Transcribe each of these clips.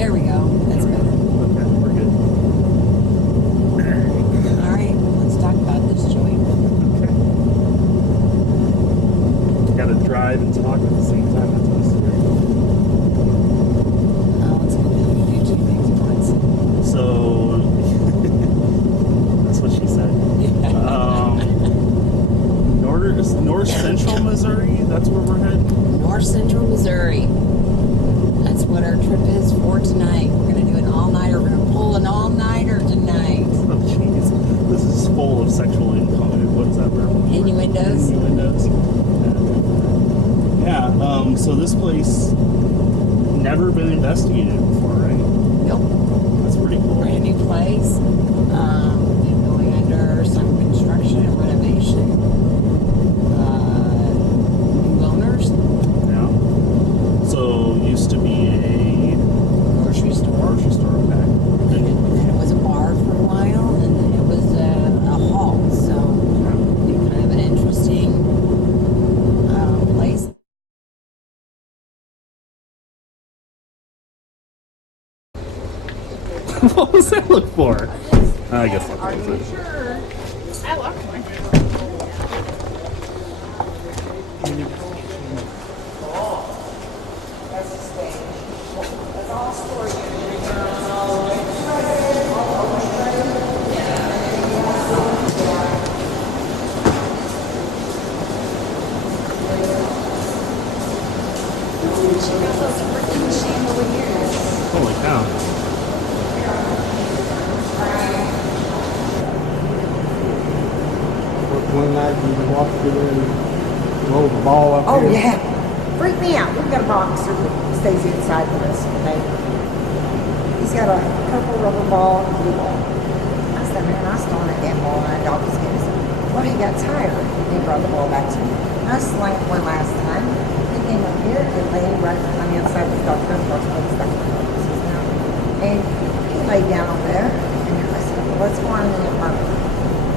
There we go. That's better. Okay, we're good. All right, let's talk about this joint. Okay. Gotta drive and talk at the same time. That's necessary. Let's go down and do two things at once. So, that's what she said. North Central Missouri, that's where we're heading? North Central Missouri. That's what our trip is for tonight. We're going to do an all-nighter. We're going to pull an all-nighter tonight. Oh, jeez. This is full of sexual what's that word? Innuendos. Innuendos. Yeah, so this place never been investigated before, right? Nope. That's pretty cool. Brand new place. Been going under some construction and renovation. New owners. Yeah. So, used to be a Grocery store. grocery store, okay. And it was a bar for a while, and then it was a hall. So, kind of an interesting place. What was that look for? I guess that's Are what you it is. sure? I love one. That's the stage. That's all storage. She got those freaking chandeliers. Holy cow. One night you walked through there and rolled the ball up Oh, here. yeah. Freak me out. We've got a boxer that stays inside with us, okay? He's got a purple rubber ball and a blue ball. I said, man, I was throwing that damn ball and that dog was getting it. Well, he got tired. He brought the ball back to me. I slapped one last time. He came up here and laid right on the inside of the doctor. And he laid down over there. And I said, well, what's going on in the apartment?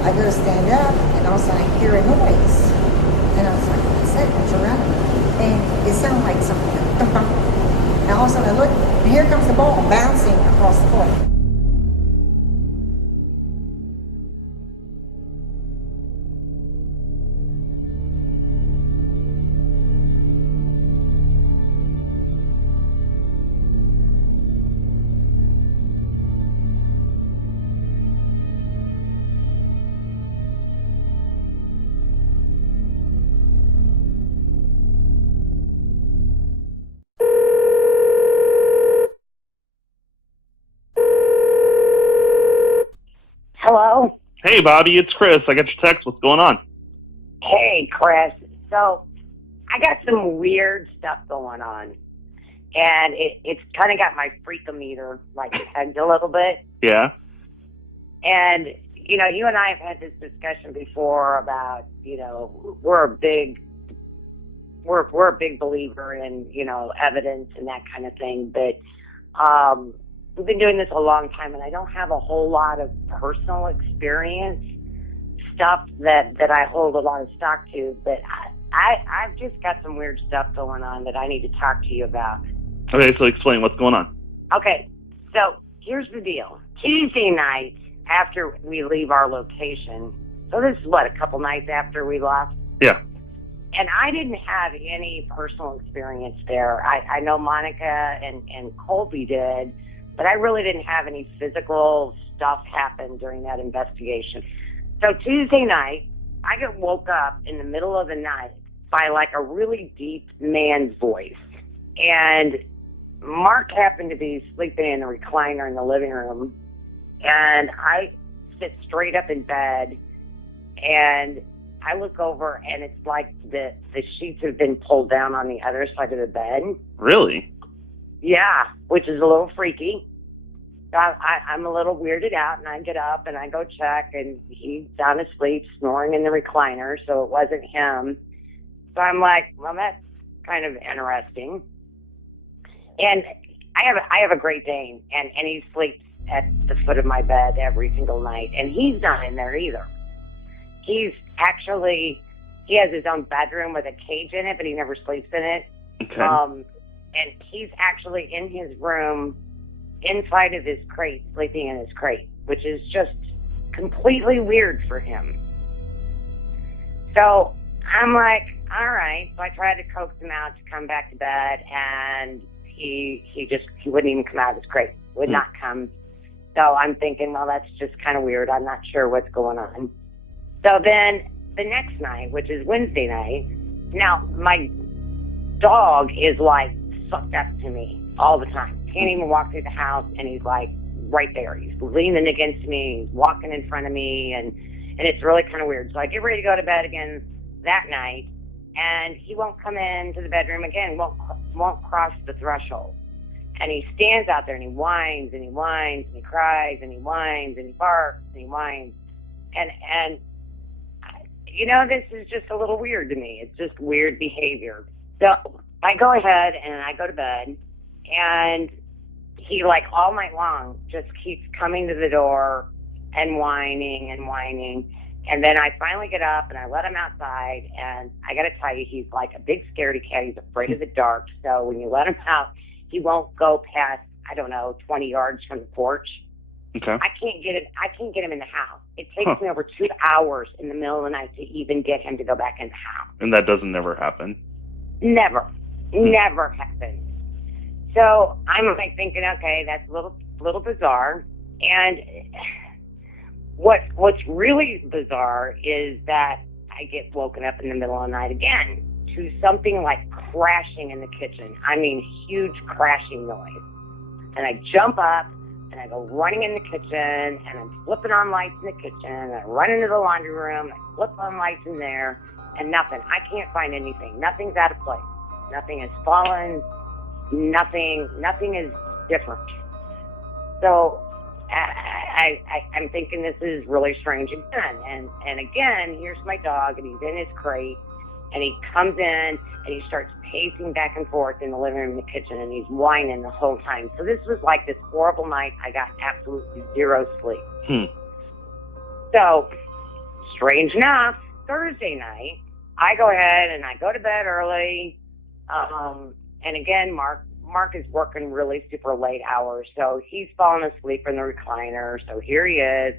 I go to stand up, and all of a sudden I hear a noise. And I was like, what's that? What's around me? And it sounded like something. And all of a sudden I look, and here comes the ball bouncing across the floor. Hello? Hey, Bobby, it's Chris. I got your text. What's going on? Hey, Chris. So, I got some weird stuff going on. And it's kind of got my freakometer, like, pegged a little bit. Yeah? And, you know, you and I have had this discussion before about, you know, we're a big believer in, you know, evidence and that kind of thing. But we've been doing this a long time, and I don't have a whole lot of personal experience stuff that I hold a lot of stock to. But I've just got some weird stuff going on that I need to talk to you about. Okay, so explain what's going on. Okay, so here's the deal. Tuesday night, after we leave our location, so this is what, a couple nights after we left? Yeah. And I didn't have any personal experience there. I know Monica and Colby did, but I really didn't have any physical stuff happen during that investigation. So Tuesday night, I get woke up in the middle of the night by like a really deep man's voice. And Mark happened to be sleeping in the recliner in the living room. And I sit straight up in bed, and I look over, and it's like the sheets have been pulled down on the other side of the bed. Really? Yeah, which is a little freaky. So I'm a little weirded out, and I get up, and I go check, and he's sound asleep, snoring in the recliner, so it wasn't him. So I'm like, well, that's kind of interesting. And I have a Great Dane, and he sleeps at the foot of my bed every single night, and he's not in there either. He has his own bedroom with a cage in it, but he never sleeps in it. Okay. And he's actually in his room inside of his crate, sleeping in his crate, which is just completely weird for him. So I'm like, all right. So I tried to coax him out to come back to bed, and he wouldn't even come out of his crate, would not come. So I'm thinking, well, that's just kind of weird. I'm not sure what's going on. So then the next night, which is Wednesday night, now my dog is like sucked up to me all the time. Can't even walk through the house, and he's like right there. He's leaning against me, he's walking in front of me, and it's really kind of weird. So I get ready to go to bed again that night, and he won't come into the bedroom again, won't cross the threshold. And he stands out there and he whines and he whines and he cries and he whines and he barks and he whines. And you know, this is just a little weird to me. It's just weird behavior. So I go ahead and I go to bed, and he, like, all night long just keeps coming to the door and whining and whining. And then I finally get up and I let him outside, and I got to tell you, he's like a big scaredy cat. He's afraid of the dark. So when you let him out, he won't go past, I don't know, 20 yards from the porch. Okay. I can't get him in the house. It takes me over 2 hours in the middle of the night to even get him to go back in the house. And that doesn't never happen? Never happens. So I'm like thinking, okay, that's a little bizarre. And what's really bizarre is that I get woken up in the middle of the night again to something like crashing in the kitchen. I mean, huge crashing noise. And I jump up and I go running in the kitchen, and I'm flipping on lights in the kitchen, and I run into the laundry room, I flip on lights in there, and nothing. I can't find anything. Nothing's out of place. Nothing has fallen. Nothing is different. So I'm thinking this is really strange again. And again, here's my dog, and he's in his crate, and he comes in and he starts pacing back and forth in the living room and the kitchen, and he's whining the whole time. So this was like this horrible night. I got absolutely zero sleep. So, strange enough, Thursday night, I go ahead and I go to bed early. And again, Mark is working really super late hours, so he's falling asleep in the recliner. So here he is.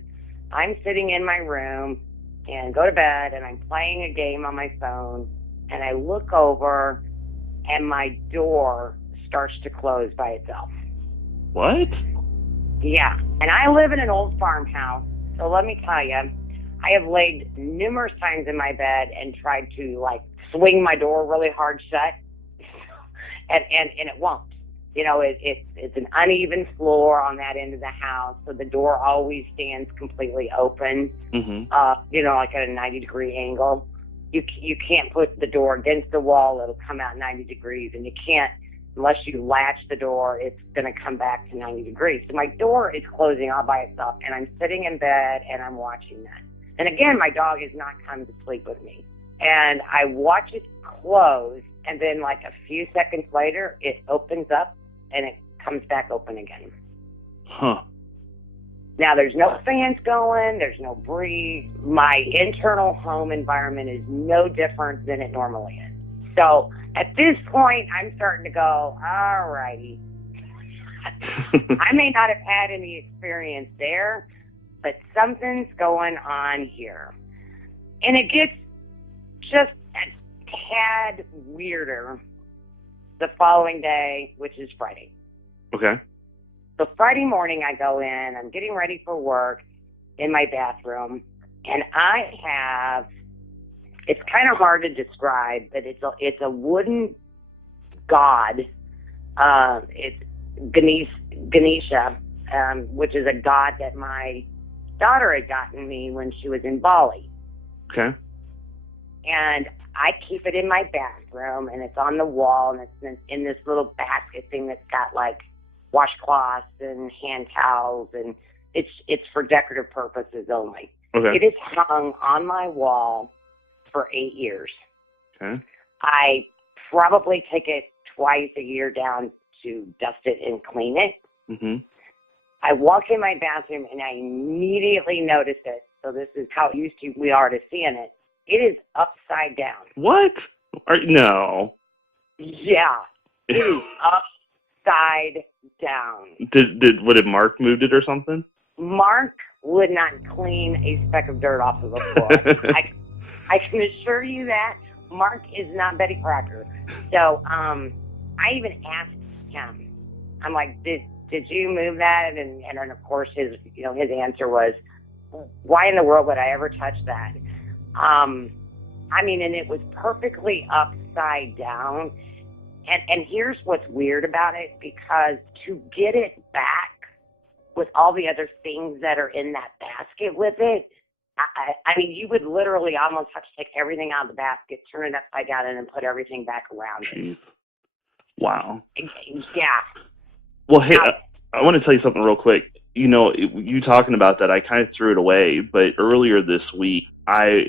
I'm sitting in my room and go to bed, and I'm playing a game on my phone, and I look over, and my door starts to close by itself. What? Yeah, and I live in an old farmhouse, so let me tell you, I have laid numerous times in my bed and tried to, like, swing my door really hard shut, and it won't. You know, it's an uneven floor on that end of the house, so the door always stands completely open, you know, like at a 90-degree angle. You can't put the door against the wall. It'll come out 90 degrees, and you can't, unless you latch the door, it's going to come back to 90 degrees. So my door is closing all by itself, and I'm sitting in bed, and I'm watching that. And again, my dog has not come to sleep with me. And I watch it close, and then like a few seconds later, it opens up, and it comes back open again. Huh. Now, there's no fans going, there's no breeze. My internal home environment is no different than it normally is. So at this point, I'm starting to go, all righty. I may not have had any experience there, but something's going on here. And it gets just a tad weirder the following day, which is Friday. Okay. So Friday morning, I go in, I'm getting ready for work in my bathroom, and I have, it's kind of hard to describe, but it's a wooden god. It's Ganesha, which is a god that my daughter had gotten me when she was in Bali. Okay. And I keep it in my bathroom, and it's on the wall, and it's in this little basket thing that's got like washcloths and hand towels, and it's for decorative purposes only. Okay. It is hung on my wall for 8 years. Okay. I probably take it twice a year down to dust it and clean it. Mm-hmm. I walk in my bathroom, and I immediately notice it. So this is how used to we are to seeing it. It is upside down. What? No. Yeah. It is upside down. Would have Mark moved it or something? Mark would not clean a speck of dirt off of the floor. I can assure you that. Mark is not Betty Crocker. So I even asked him, I'm like, did you move that? And of course his answer was, why in the world would I ever touch that? I mean, and it was perfectly upside down. And here's what's weird about it, because to get it back with all the other things that are in that basket with it, I mean, you would literally almost have to take everything out of the basket, turn it upside down, and then put everything back around it. Jeez. Wow. Yeah. Well, hey, I want to tell you something real quick. You know, you talking about that, I kind of threw it away, but earlier this week, I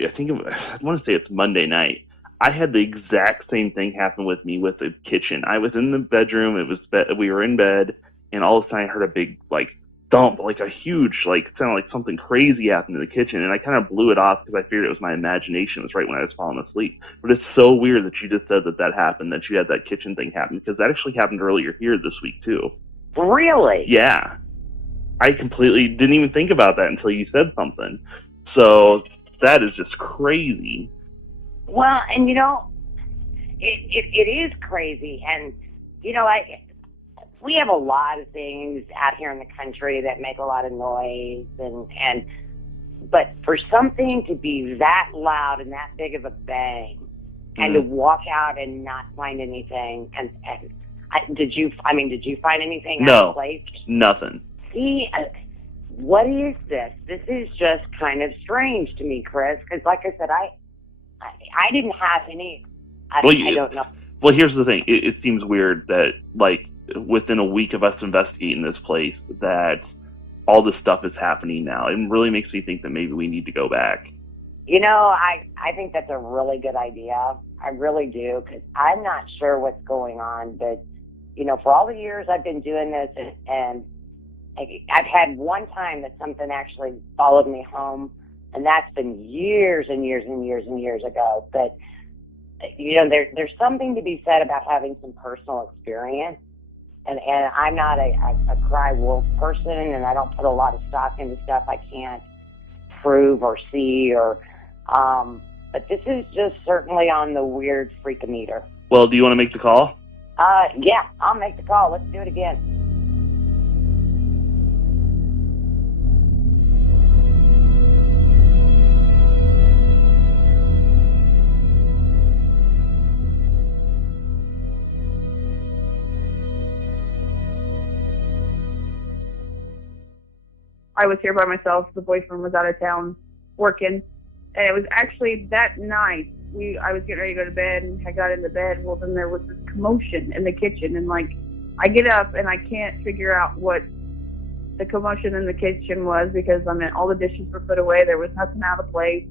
want to say it's Monday night, I had the exact same thing happen with me with the kitchen. I was in the bedroom, we were in bed, and all of a sudden I heard a big, like, thump, like a huge, like, sounded like something crazy happened in the kitchen, and I kind of blew it off because I figured it was my imagination. It was right when I was falling asleep. But it's so weird that you just said that happened, that you had that kitchen thing happen, because that actually happened earlier here this week, too. Really? Yeah. I completely didn't even think about that until you said something. So that is just crazy. Well, and it is crazy. And, we have a lot of things out here in the country that make a lot of noise, but for something to be that loud and that big of a bang, and to walk out and not find anything, did you find anything out of place? No, nothing. See, what is this? This is just kind of strange to me, Chris, because like I said, I didn't have any, I don't know. Well, here's the thing. It seems weird that, like, within a week of us investigating this place, that all this stuff is happening now. It really makes me think that maybe we need to go back. I think that's a really good idea. I really do, because I'm not sure what's going on, but, for all the years I've been doing this, and I've had one time that something actually followed me home, and that's been years and years and years and years ago. But, there's something to be said about having some personal experience. And I'm not a cry wolf person, and I don't put a lot of stock into stuff I can't prove or see, but this is just certainly on the weird freakometer. Well, do you want to make the call? Yeah, I'll make the call. Let's do it again. I was here by myself. The boyfriend was out of town working. And it was actually that night, I was getting ready to go to bed, and I got into bed. Well, then there was this commotion in the kitchen. And, like, I get up, and I can't figure out what the commotion in the kitchen was, because, all the dishes were put away. There was nothing out of place.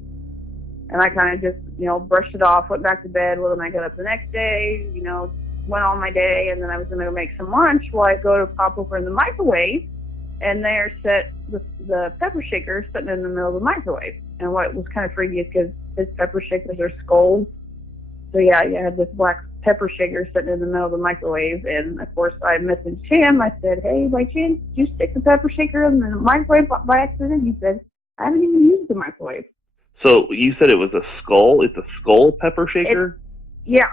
And I kind of just, brushed it off, went back to bed. Well, then I got up the next day, went on my day, and then I was going to go make some lunch. Well, I go to pop over in the microwave, and there sat the pepper shaker sitting in the middle of the microwave. And what was kind of freaky is because his pepper shakers are skulls. So yeah, you had this black pepper shaker sitting in the middle of the microwave. And of course I messaged him. I said, hey, by chance, did you stick the pepper shaker in the microwave by accident? He said, I haven't even used the microwave. So you said it was a skull? It's a skull pepper shaker? Yeah.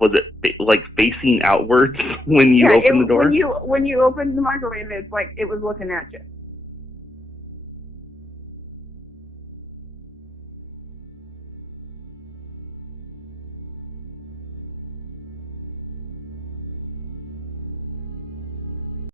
Was it like facing outwards when you opened the door? When you opened the microwave, it's like it was looking at you.